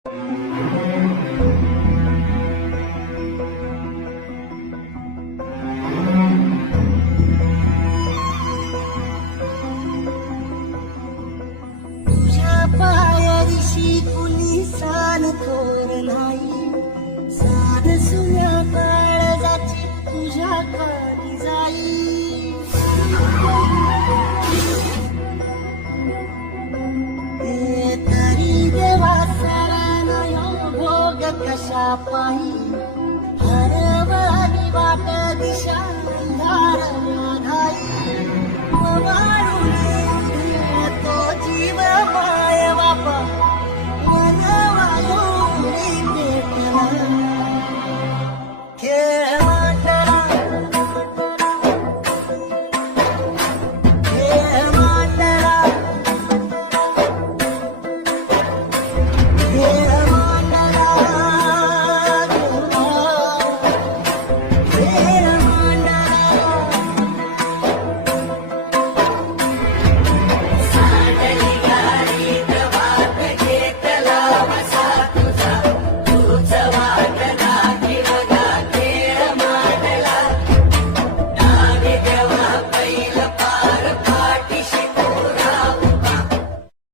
तुझ्या पायाशी कुणी सान थोर नाही, साध सुन्या काळजाची तुझ्या खाली जाई. तरी देवा सराना भोग कशा पायी, हरवली वाट दिशा अंधार घाई. वाळून तो जीव